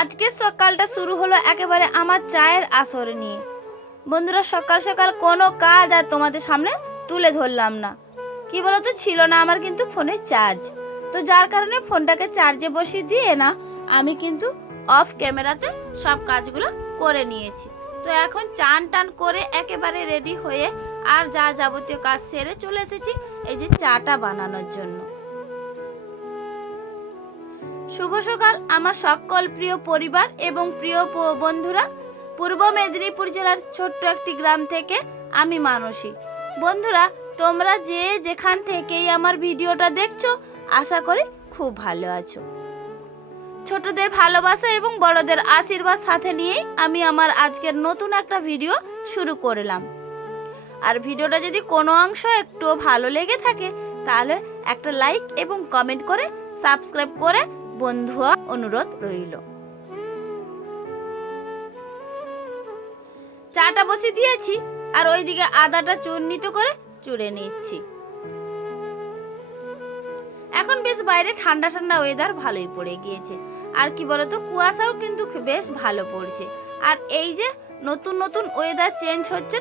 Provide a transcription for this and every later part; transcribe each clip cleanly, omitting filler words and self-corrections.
আজকের সকালটা শুরু হলো একেবারে আমার চায়ের আসর নিয়ে। বন্ধুরা, সকাল সকাল কোনো কাজ আর তোমাদের সামনে তুলে ধরলাম না। কি বলতো, ছিল না আমার কিন্তু ফোনে চার্জ, তো যার কারণে ফোনটাকে চার্জে বসিয়ে দিয়ে না আমি কিন্তু অফ ক্যামেরাতে সব কাজগুলো করে নিয়েছি। তো এখন চান টান করে একেবারে রেডি হয়ে আর যা যাবতীয় কাজ সেরে চলে এসেছি এই যে চাটা বানানোর জন্য। শুভ সকাল আমার সকল প্রিয় পরিবার এবং প্রিয় বন্ধুরা। পূর্ব মেদিনীপুর জেলার ছোট্ট একটি গ্রাম থেকে আমি মানসী। বন্ধুরা, তোমরা যে যেখান থেকেই আমার ভিডিওটা দেখছো আশা করি খুব ভালো আছো। ছোটদের ভালোবাসা এবং বড়দের আশীর্বাদ সাথে নিয়ে আমি আমার আজকের নতুন একটা ভিডিও শুরু করলাম। আর ভিডিওটা যদি কোনো অংশ একটু ভালো লেগে থাকে তাহলে একটা লাইক এবং কমেন্ট করে সাবস্ক্রাইব করে বন্ধুয়া অনুরোধ রইল। চাটা বসিয়ে দিয়েছি আর ওইদিকে আদাটা চূর্ণিত করে চুড়ে নিচ্ছি। এখন বেশ বাইরে ঠান্ডা ঠান্ডা ওয়েদার ভালোই পড়ে গিয়েছে। আর কি বলতো, কুয়াশাও কিন্তু বেশ ভালো পড়ছে। আর এই যে নতুন নতুন ওয়েদার চেঞ্জ হচ্ছে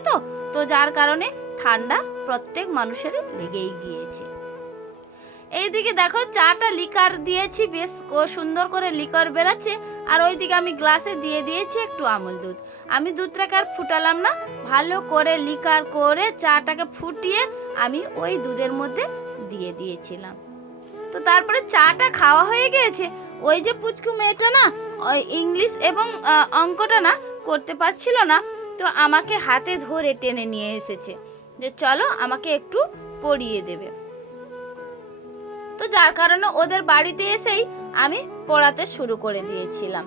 তো যার কারণে ঠান্ডা প্রত্যেক মানুষেরই লেগেই গিয়েছে। এইদিকে দেখো চাটা লিকার দিয়েছি, বেশ সুন্দর করে লিকার বেরাচ্ছে। আর ওইদিকে আমি গ্লাসে দিয়ে দিয়েছি একটু আমুল দুধ। আমি দুধটাকে আর ফুটালাম না, ভালো করে লিকার করে চাটাকে ফুটিয়ে আমি ওই দুধের মধ্যে দিয়ে দিয়েছিলাম। তো তারপরে চাটা খাওয়া হয়ে গিয়েছে। ওই যে পুচকু মেয়েটা না ওই ইংলিশ এবং অঙ্কটা না করতে পারছিল না, তো আমাকে হাতে ধরে টেনে নিয়ে এসেছে যে চলো আমাকে একটু পড়িয়ে দেবে। তো যার কারণে ওদের বাড়িতে এসেই আমি পড়াতে শুরু করে দিয়েছিলাম।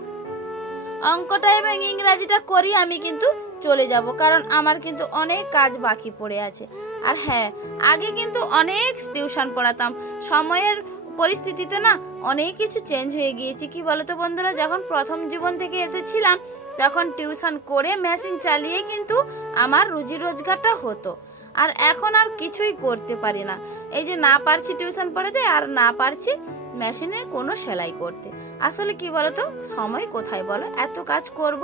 অঙ্কটা এবং ইংরাজিটা করি আমি কিন্তু চলে যাব, কারণ আমার কিন্তু অনেক কাজ বাকি পড়ে আছে। আর হ্যাঁ, আগে কিন্তু অনেক টিউশন পড়াতাম। সময়ের পরিস্থিতিতে না অনেক কিছু চেঞ্জ হয়ে গিয়েছে। কি বলতো বন্ধুরা, যখন প্রথম জীবন থেকে এসেছিলাম তখন টিউশন করে মেশিন চালিয়ে কিন্তু আমার রুজি রোজগারটা হতো। আর এখন আর কিছুই করতে পারি না। এই যে না পারছি টিউশন পড়াতে আর না পারছি মেশিনে কোনো সেলাই করতে। আসলে কি বলতো, সময় কোথায় বলো, এত কাজ করব।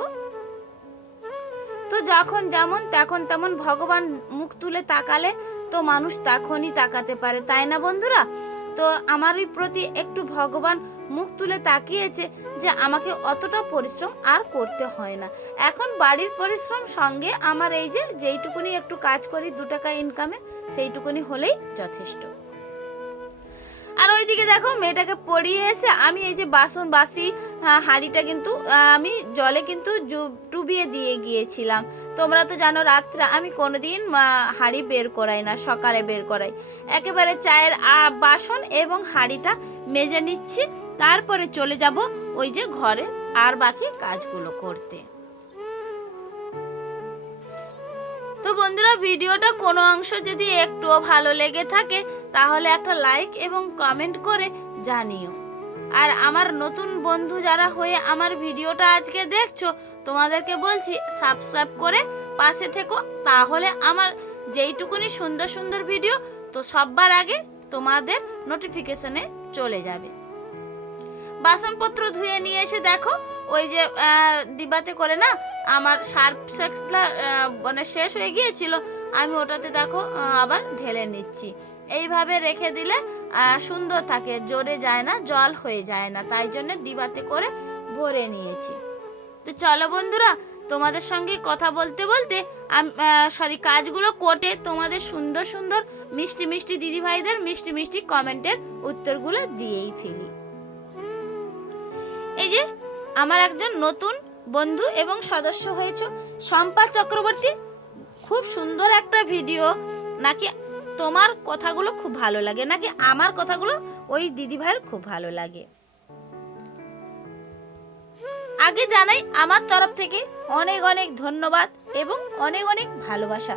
তো যখন যেমন তখন তেমন ভগবান মুখ তুলে তাকালে তো মানুষ তখনই তাকাতে পারে, তাই না বন্ধুরা? তো আমারই প্রতি একটু ভগবান মুখ তুলে তাকিয়েছে যে আমাকে অতটা পরিশ্রম আর করতে হয় না। এখন বাড়ির পরিশ্রম সঙ্গে আমার এই যে যেইটুকুনি একটু কাজ করি 2 টাকা ইনকামে, সেইটুকুনি হলেই যথেষ্ট। আর ওইদিকে দেখো মেয়েটাকে পড়িয়ে এসে আমি এই যে বাসন বাসি হাঁড়িটা কিন্তু আমি জলে কিন্তু ডুবিয়ে দিয়ে গিয়েছিলাম। তোমরা তো জানো রাত্রে আমি কোনোদিন হাঁড়ি বের করাই না, সকালে বের করাই। একেবারে চায়ের বাসন এবং হাঁড়িটা মেজে নিচ্ছি, তারপরে চলে যাব ওই যে ঘরে আর বাকি কাজগুলো করতে। তো বন্ধুরা, ভিডিওটা কোনো অংশ যদি একটুও ভালো লেগে থাকে তাহলে একটা লাইক এবং কমেন্ট করে জানিও। আর আমার নতুন বন্ধু যারা হয়ে আমার ভিডিওটা আজকে দেখছো তোমাদেরকে বলছি সাবস্ক্রাইব করে পাশে থেকো, তাহলে আমার যেইটুকুনি সুন্দর সুন্দর ভিডিও তো সবার আগে তোমাদের নোটিফিকেশনে চলে যাবে। বাসনপত্র ধুয়ে নিয়ে এসে দেখো ওই যে ডিবাতে করে না আমার সার্ফ এক্সেলটা মানে শেষ হয়ে গিয়েছিল, আমি ওটাতে দেখো আবার ঢেলে নিচ্ছি। এইভাবে রেখে দিলে সুন্দর থাকে, জোরে যায় না, জল হয়ে যায় না, তাই জন্য ডিবাতে করে ভরে নিয়েছি। তো চলো বন্ধুরা, তোমাদের সঙ্গে কথা বলতে বলতে কাজগুলো করতে তোমাদের সুন্দর সুন্দর মিষ্টি মিষ্টি দিদিভাইদের মিষ্টি মিষ্টি কমেন্টের উত্তরগুলো দিয়েই ফেলি। এই যে আমার একজন নতুন বন্ধু এবং সদস্য হয়েছে শম্পা চক্রবর্তী, খুব সুন্দর একটা ভিডিও। নাকি তোমার কথাগুলো খুব ভালো লাগে, নাকি আমার কথাগুলো ওই দিদিভাইয়ের খুব ভালো লাগে? আগে জানাই আমার তরফ থেকে অনেক অনেক ধন্যবাদ এবং অনেক অনেক ভালোবাসা।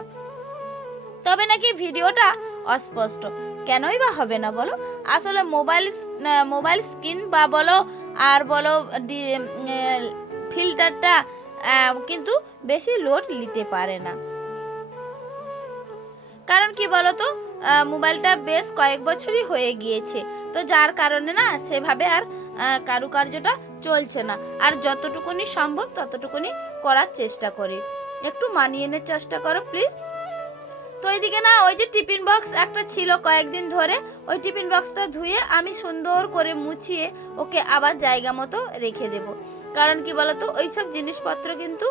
তবে নাকি ভিডিওটা অস্পষ্ট কেনই বা হবে না বলো? আসলে মোবাইল স্ক্রিন বা বলো আর বলো ফিল্টারটা কিন্তু বেশি লোড নিতে পারে না। কারণ কি বলতো, মোবাইলটা বেশ কয়েক বছরই হয়ে গিয়েছে, তো যার কারণে না সেভাবে আর কারুকার্যটা চলছে না। আর যতটুকুনি সম্ভব ততটুকুনি করার চেষ্টা করি, একটু মানিয়ে নেওয়ার চেষ্টা করো প্লিজ। তো এইদিকে না ওই যে টিফিন বক্স একটা ছিল কয়েকদিন ধরে, ওই টিফিন বক্সটা ধুয়ে আমি সুন্দর করে মুছিয়ে ওকে আবার জায়গা মতো রেখে দেব। কারণ কি বলতো, ওইসব জিনিসপত্র কিন্তু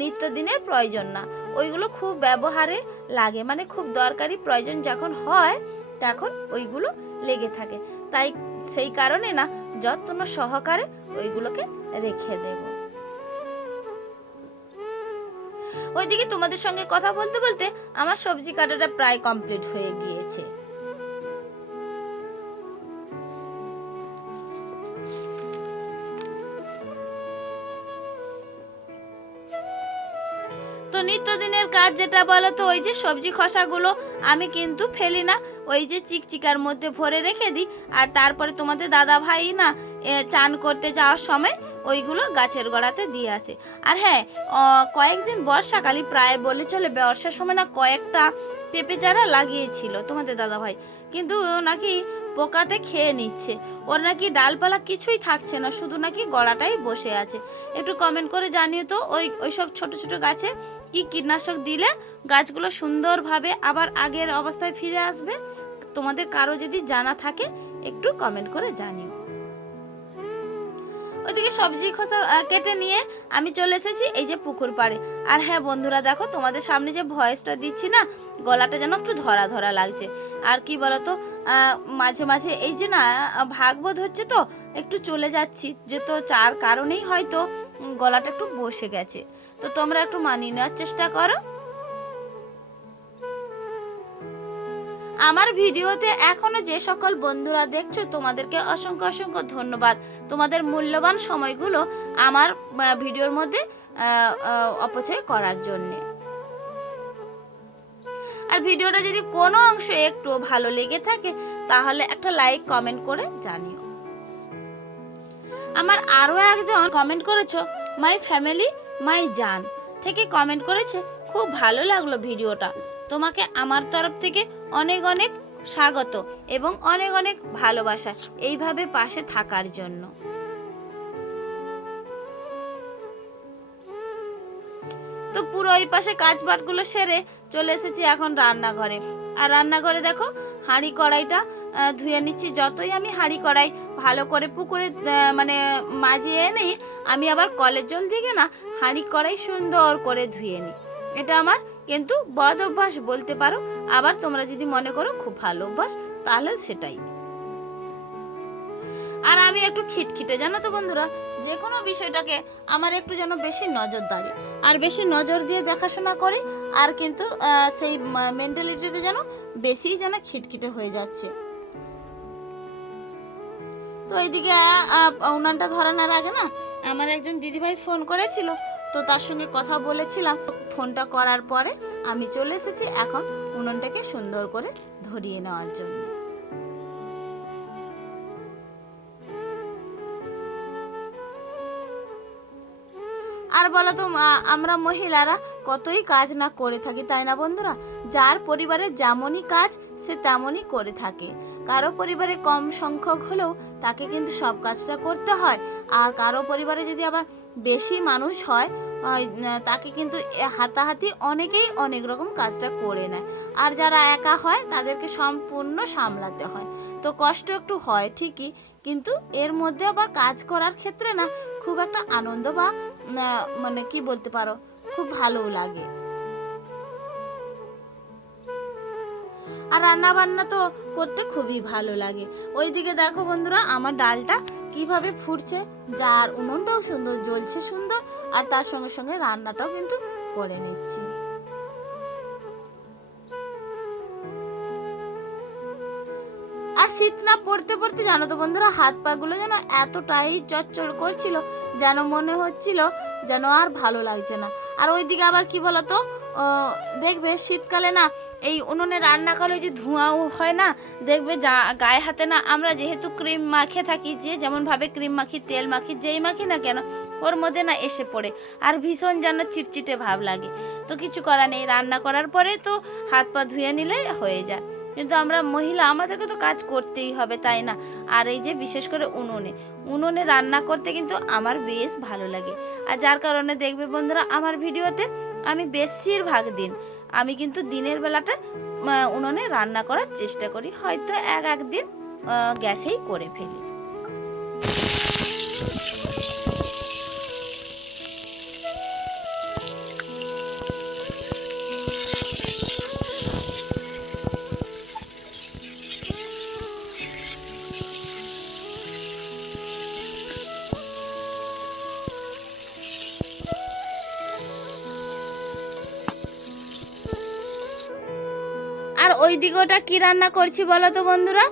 নিত্যদিনের প্রয়োজন না, ওইগুলো খুব ব্যবহারে লাগে, মানে খুব দরকারি প্রয়োজন যখন হয় তখন ওইগুলো লেগে থাকে। তাই সেই কারণে না যত্ন সহকারে ওইগুলোকে রেখে দেব। ওইদিকে তোমাদের সঙ্গে কথা বলতে বলতে আমার সবজি কাটাটা প্রায় কমপ্লিট হয়ে গিয়েছে। তো নিত্যদিনের কাজ যেটা বলো তো, ওই যে সবজি খোসাগুলো আমি কিন্তু ফেলি না, ওই যে চিকচিকার মধ্যে ভরে রেখে দিই। আর তারপরে তোমাদের দাদা ভাই না চান করতে যাওয়ার সময় ওইগুলো গাছের গোড়াতে দিয়ে আসে। আর হ্যাঁ, কয়েকদিন বর্ষাকালই প্রায় বলে চলে, বর্ষার সময় না কয়েকটা পেঁপে চারা লাগিয়েছিল তোমাদের দাদা ভাই, কিন্তু নাকি পোকাতে খেয়ে নিচ্ছে, ওর নাকি ডালপালা কিছুই থাকছে না, শুধু নাকি গড়াটাই বসে আছে। একটু কমেন্ট করে জানিও তো ওইসব ছোট ছোট গাছে কি কীটনাশক দিলে গাছগুলো সুন্দরভাবে আবার আগের অবস্থায় ফিরে আসবে। তোমাদের কারো যদি জানা থাকে একটু কমেন্ট করে জানিও। ওইদিকে সবজি খোসা কেটে নিয়ে আমি চলে এসেছি এই যে পুকুর পাড়ে। আর হ্যাঁ বন্ধুরা, দেখো তোমাদের সামনে যে ভয়েসটা দিচ্ছি না, গলাটা যেন একটু ধরা ধরা লাগছে। আর কি বলতো, মাঝে মাঝে এই যে না ভাগবোধ হচ্ছে, তো একটু চলে যাচ্ছি, যে তো যার কারণেই হয়তো গলাটা একটু বসে গেছে। তো তোমরা একটু মানিয়ে নেওয়ার চেষ্টা করো। আমার ভিডিওতে এখনো যে সকল বন্ধুরা দেখছো তোমাদেরকে অসংখ্য অসংখ্য ধন্যবাদ, তোমাদের মূল্যবান সময়গুলো আমার ভিডিওর মধ্যে অপচয় করার জন্য। আর ভিডিওটা যদি কোনো অংশে একটু ভালো লেগে থাকে তাহলে একটা লাইক কমেন্ট করে জানিও। আমার আরও একজন কমেন্ট করেছো, মাই ফ্যামিলি মাই জান থেকে কমেন্ট করেছে, খুব ভালো লাগলো ভিডিওটা, তোমাকে আমার তরফ থেকে অনেক অনেক স্বাগত এবং অনেক অনেক ভালোবাসা এইভাবে পাশে থাকার জন্য। তো পুরো ওই পাশে কাজবাটগুলো সেরে চলে এসেছি এখন রান্নাঘরে। আর রান্নাঘরে দেখো হাঁড়ি কড়াইটা ধুয়ে নিচ্ছি। যতই আমি হাঁড়ি কড়াই ভালো করে পুকুরে মানে মাজিয়ে নিই, আমি আবার কলের জল দিয়ে না হাঁড়ি কড়াই সুন্দর করে ধুয়ে নিই। এটা আমার কিন্তু বদ অভ্যাস বলতে পারো, আবার তোমরা যদি মনে করো খুব ভালো অভ্যাস তাহলে সেটাই। আর আমি একটু খিটখিটে, জানো তো বন্ধুরা, যে কোনো বিষয়টাকে আমার একটু যেন বেশি নজরদারি আর বেশি নজর দিয়ে দেখাশোনা করে, আর কিন্তু সেই মেন্টালিটিতে যেন বেশি যেন খিটখিটে হয়ে যাচ্ছে। তো এইদিকে উনানটা ধরানোর আগে না আমার একজন দিদিভাই ফোন করেছিল, তো তার সঙ্গে কথা বলেছিলাম। ফোনটা করার পরে আমি চলে এসেছি এখন উনুনটাকে সুন্দর করে ধরিয়ে নেওয়ার জন্য। আর বলো তো, আমরা মহিলারা কতই কাজ না করে থাকি, তাই না বন্ধুরা? যার পরিবারে যেমনই কাজ সে তেমনই করে থাকে। কারো পরিবারে কম সংখ্যক হলেও তাকে কিন্তু সব কাজটা করতে হয়, আর কারো পরিবারে যদি আবার বেশি মানুষ হয় তাকে কিন্তু হাতাহাতি অনেকেই অনেক রকম কাজটা করে নেয়। আর যারা একা হয় তাদেরকে সম্পূর্ণ সামলাতে হয়। তো কষ্ট একটু হয় ঠিকই, কিন্তু এর মধ্যে আবার কাজ করার ক্ষেত্রে না খুব একটা আনন্দ বা মানে কি বলতে পারো, খুব ভালোও লাগে। আর রান্না বান্না তো করতে খুবই ভালো লাগে। ওইদিকে দেখো বন্ধুরা আমার ডালটা কিভাবে ফুটছে, যার উনুনটাও সুন্দর জ্বলছে সুন্দর, আর তার সঙ্গে সঙ্গে রান্নাটাও কিন্তু করে নিচ্ছি। আর শীত না পড়তে পড়তে জানো তো বন্ধুরা, হাত পা গুলো যেন এতটাই চচ্চড় করছিল, যেন মনে হচ্ছিল যেন আর ভালো লাগছে না। আর ওইদিকে আবার কি বলতো, দেখবে শীতকালে না এই উনুনে রান্না করলে যে ধোঁয়াও হয় না, দেখবে গায়ে হাতে না আমরা যেহেতু ক্রিম মাখে থাকি, যে যেমন ভাবে ক্রিম মাখি তেল মাখি যেই মাখি না কেন ওর মধ্যে না এসে পড়ে, আর ভীষণ যেন চিটচিটে ভাব লাগে। তো কিছু করার নেই, রান্না করার পরে তো হাত পা ধুয়ে নিলে হয়ে যায়। কিন্তু আমরা মহিলা আমাদেরকে তো কাজ করতেই হবে, তাই না? আর এই যে বিশেষ করে উনুনে রান্না করতে কিন্তু আমার বেশ ভালো লাগে। আর যার কারণে দেখবে বন্ধুরা আমার ভিডিওতে আমি বেশিরভাগ দিন আমি কিন্তু দিনের বেলাটা উনুনে রান্না করার চেষ্টা করি, হয়তো একদিন গ্যাসেই করে ফেলি। আর ওই দিকে ওটা কি রান্না করছি বলো তো বন্ধুরা?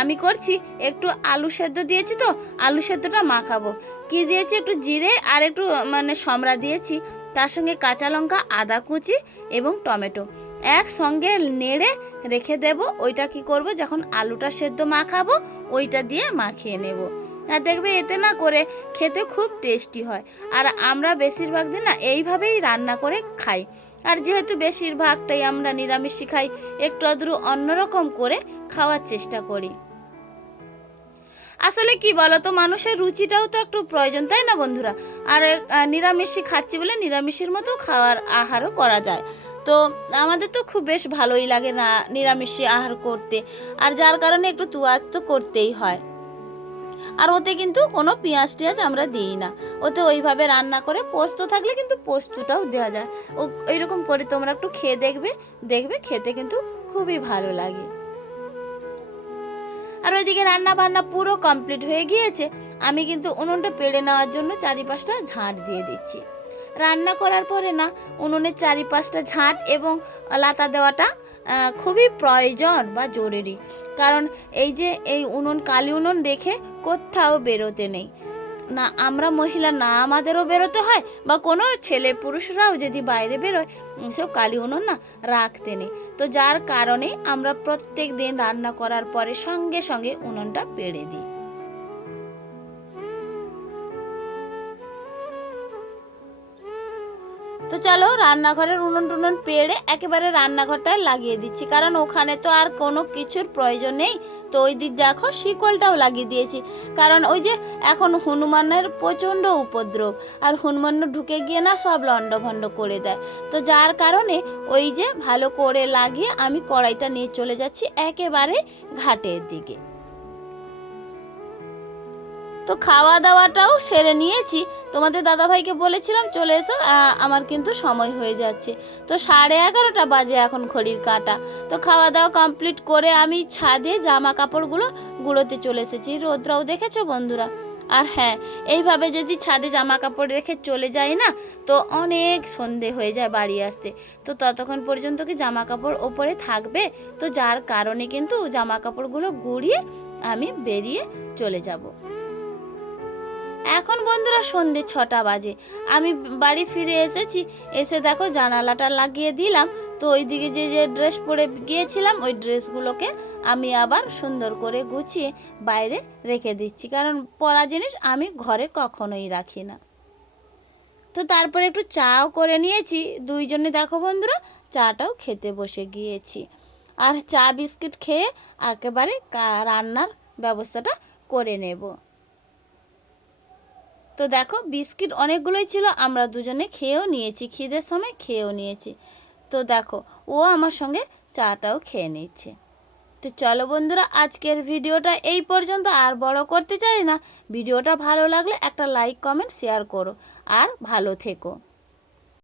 আমি করছি একটু আলু সেদ্ধ দিয়েছি, তো আলু সেদ্ধটা মাখাবো। কি দিয়েছি? একটু জিরে আর একটু সমরা দিয়েছি, তার সঙ্গে কাঁচা লঙ্কা, আদা কুচি এবং টমেটো একসঙ্গে নেড়ে রেখে দেব। ওইটা কি করব, যখন আলুটা সেদ্ধ মাখাবো ওইটা দিয়ে মাখিয়ে নেব। আর দেখবে এতে না করে খেতে খুব টেস্টি হয়। আর আমরা বেশিরভাগ দিন না এইভাবেই রান্না করে খাই। আর যেহেতু বেশিরভাগটাই আমরা নিরামিষই খাই, একটু আধটু অন্যরকম করে খাওয়ার চেষ্টা করি। আসলে কি বলতো, মানুষের রুচিটাও তো একটু প্রয়োজন, তাই না বন্ধুরা? আর নিরামিষই খাচ্ছি বলে নিরামিষের মতো খাওয়ার আহারও করা যায়। তো আমাদের তো খুব বেশ ভালোই লাগে না নিরামিষই আহার করতে, আর যার কারণে একটু তুয়াজ তো করতেই হয়। আর ওতে কিন্তু কোনো পেঁয়াজ টিয়াজ আমরা দিই না, ওতে ওইভাবে রান্না করে পোস্ত থাকলে কিন্তু পোস্তটাও দেওয়া যায়। ও এইরকম করে তোমরা একটু খেয়ে দেখবে খেতে কিন্তু খুবই ভালো লাগে। আর ওইদিকে রান্না বান্না পুরো কমপ্লিট হয়ে গিয়েছে। আমি কিন্তু উনুনটা পেড়ে নেওয়ার জন্য চারিপাশটা ঝাঁট দিয়ে দিচ্ছি। রান্না করার পরে না উনুনের চারিপাশটা ঝাঁট এবং লাতা দেওয়াটা খুবই প্রয়োজন বা জরুরি। কারণ এই উনুন কালি উনুন রেখে কোথাও বেরোতে নেই না, আমরা মহিলা না আমাদেরও বেরোতে হয়, বা কোনো ছেলে পুরুষরাও যদি বাইরে বেরোয় সব কালি উনুন না রাখতে নেই। তো যার কারণে আমরা প্রত্যেক দিন রান্না করার পরে সঙ্গে সঙ্গে উনুনটা পেড়ে দিই। তো চলো রান্নাঘরের উনুন টুনুন পেড়ে একেবারে রান্নাঘরটায় লাগিয়ে দিচ্ছি, কারণ ওখানে তো আর কোনো কিছুর প্রয়োজন নেই। তো ওই দিক দেখো শিকলটাও লাগিয়ে দিয়েছি, কারণ ওই যে এখন হনুমানের প্রচণ্ড উপদ্রব, আর হনুমান ঢুকে গিয়ে না সব লন্ডভন্ড করে দেয়। তো যার কারণে ওই যে ভালো করে লাগিয়ে আমি কড়াইটা নিয়ে চলে যাচ্ছি একেবারে ঘাটের দিকে। তো খাওয়া দাওয়াটাও সেরে নিয়েছি, তোমাদের দাদাভাইকে বলেছিলাম চলে এসো, আমার কিন্তু সময় হয়ে যাচ্ছে। তো 11:30 বাজে এখন ঘড়ির কাঁটা। তো খাওয়া দাওয়া কমপ্লিট করে আমি ছাদে জামা কাপড়গুলো গুঁড়োতে চলে এসেছি। রোদরাও দেখেছো বন্ধুরা? আর হ্যাঁ, এইভাবে যদি ছাদে জামা কাপড় রেখে চলে যাই না, তো অনেক সন্ধে হয়ে যায় বাড়ি আসতে। তো ততক্ষণ পর্যন্ত কি জামা কাপড় ওপরে থাকবে? তো যার কারণে কিন্তু জামা কাপড়গুলো গুঁড়িয়ে আমি বেরিয়ে চলে যাব। এখন বন্ধুরা সন্ধে 6টা বাজে, আমি বাড়ি ফিরে এসেছি। এসে দেখো জানালাটা লাগিয়ে দিলাম। তো ওইদিকে যে ড্রেস পরে গিয়েছিলাম ওই ড্রেসগুলোকে আমি আবার সুন্দর করে গুছিয়ে বাইরে রেখে দিচ্ছি, কারণ পরা জিনিস আমি ঘরে কখনোই রাখি না। তো তারপরে একটু চাও করে নিয়েছি, দুইজনে দেখো বন্ধুরা চাটাও খেতে বসে গিয়েছি। আর চা বিস্কিট খেয়ে একেবারে রান্নার ব্যবস্থাটা করে নেব। তো দেখো বিস্কিট অনেকগুলোই ছিল, আমরা দুজনে খেয়েও নিয়েছি, খিদের সময় খেয়েও নিয়েছি। তো দেখো ও আমার সঙ্গে চাটাও খেয়ে নিচ্ছে। তো চলো বন্ধুরা আজকের ভিডিওটা এই পর্যন্ত, আর বড় করতে চাই না। ভিডিওটা ভালো লাগলে একটা লাইক কমেন্ট শেয়ার করো, আর ভালো থেকো।